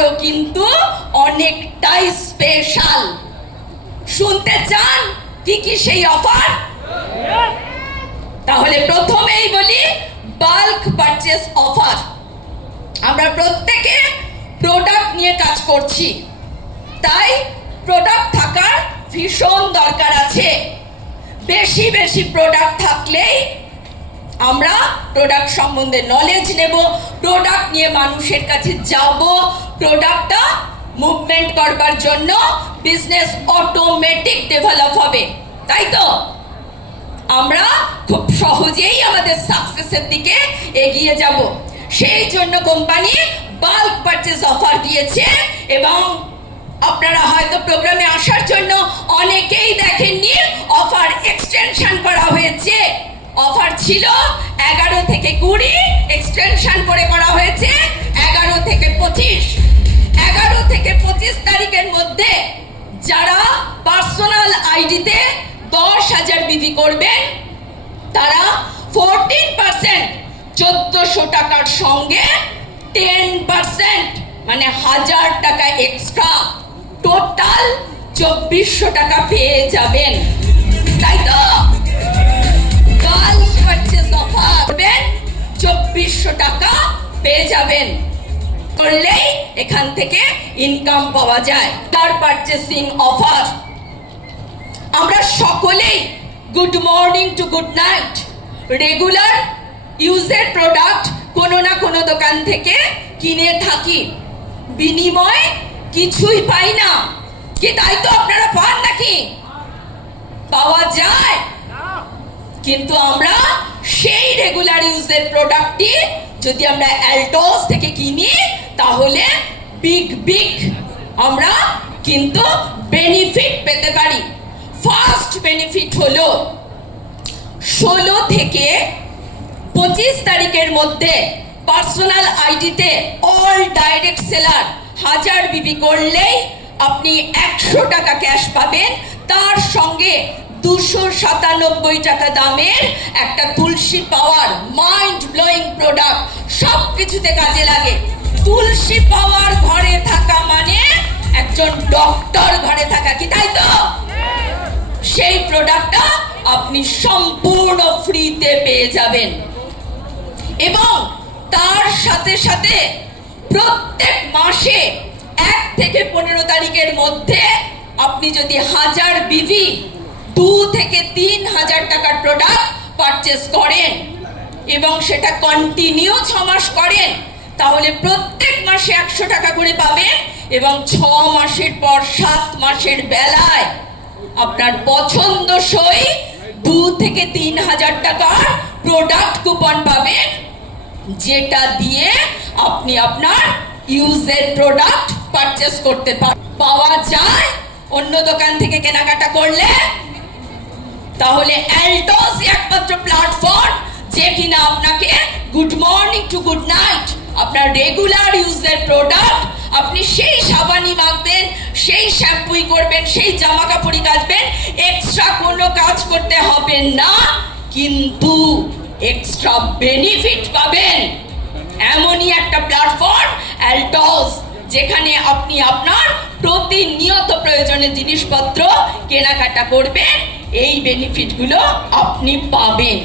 অফারও কিন্তু অনেকটাই স্পেশাল। শুনতে চান কি কি সেই অফার? তাহলে প্রথমেই বলি বাল্ক পারচেস অফার। আমরা প্রত্যেকে প্রোডাক্ট নিয়ে কাজ করছি, তাই প্রোডাক্ট থাকার ভীষণ দরকার আছে। বেশি বেশি প্রোডাক্ট থাকলেই আমরা প্রোডাক্ট সম্বন্ধে নলেজ নেব, প্রোডাক্ট নিয়ে মানুষের কাছে যাব, প্রোডাক্টটা মুভমেন্ট করবার জন্য বিজনেস অটোমেটিক ডেভেলপ হবে, তাই তো? আমরা খুব সহজেই আমাদের সাকসেসের দিকে এগিয়ে যাব। সেই জন্য কোম্পানি বাল্ক পারচেজ অফার দিয়েছে, এবং আপনারা হয়তো প্রোগ্রামে আসার জন্য অনেকেই দেখেননি, অফার এক্সটেনশন করা হয়েছে। অফার ছিল 11 থেকে 20, এক্সটেনশন করে করা হয়েছে 11 থেকে 25। 11 থেকে 25 তারিখের মধ্যে যারা পার্সোনাল আইডিতে 10,000 বিবি করবেন, তারা 14% 1400 টাকার সঙ্গে 10% মানে 1000 টাকা এক্সট্রা, টোটাল 2400 টাকা পেয়ে যাবেন, তাই তো? বাল্ক পারচেজ অফার করবেন, 2400 টাকা পেয়ে যাবেন। করলেই এখান থেকে ইনকাম পাওয়া যায়। তার পারচেসিং অফার, আমরা সকলেই good morning to good night regular ইউজের প্রোডাক্ট কোনো না কোনো দোকান থেকে কিনে থাকি, বিনিময়ে কিছুই পাই না। কি তাই তো? আপনারা পান নাকি? পাওয়া যায়। কিন্তু আমরা সেই রেগুলার ইউজের প্রোডাক্টটি যদি আমরা অ্যালটস থেকে কিনি, তাহলে বিগ আমরা কিন্তু বেনিফিট পেতে পারি। ফার্স্ট বেনিফিট হলো 16 থেকে 25 তারিখের মধ্যে পার্সোনাল আইডিতে অল ডাইরেক্ট সেলার 1000 বিবি করলেই আপনি 100 টাকা ক্যাশ পাবেন। তার সঙ্গে 297 টাকা দামের একটা তুলসী পাওয়ার মাইন্ড ব্লোয়িং প্রোডাক্ট, সব কিছুতে কাজে লাগে। তুলসী পাওয়ার ঘরে থাকা মানে একজন ডক্টর ঘরে থাকা, কি তাই তো? সেই প্রোডাক্টটা আপনি সম্পূর্ণ ফ্রিতে পেয়ে যাবেন। এবং তার সাথে সাথে প্রত্যেক মাসে 1 থেকে 15 তারিখের মধ্যে আপনি যদি 1000 বিবি 2 থেকে 3000 টাকার প্রোডাক্ট পারচেস করেন এবং সেটা কন্টিনিউ 6 মাস করেন, তাহলে প্রত্যেক মাসে 100 টাকা করে পাবেন, এবং 6 মাসের পর 7 মাসের বেলায় আপনার পছন্দসই 2 থেকে 3000 টাকার প্রোডাক্ট কুপন পাবেন, যেটা দিয়ে আপনি আপনার ইউজের প্রোডাক্ট পারচেস করতে পাওয়া যায় অন্য দোকান থেকে কেনাকাটা করলে। তাহলে অ্যালটস একমাত্র প্ল্যাটফর্ম যে কিনা আপনাকে good morning to good night আপনার রেগুলার ইউজের প্রোডাক্ট, আপনি সেই সাবানই মাখবেন, সেই শ্যাম্পুই করবেন, সেই জামা কাপড়ই কাচবেন, এক্সট্রা কোনো কাজ করতে হবে না, কিন্তু এক্সট্রা বেনিফিট পাবেন। এমনই একটা প্ল্যাটফর্ম অ্যালটস, যেখানে আপনি আপনার প্রতিনিয়ত প্রয়োজনীয় জিনিসপত্র কেনাকাটা করবেন, এই বেনিফিটগুলো আপনি পাবেন।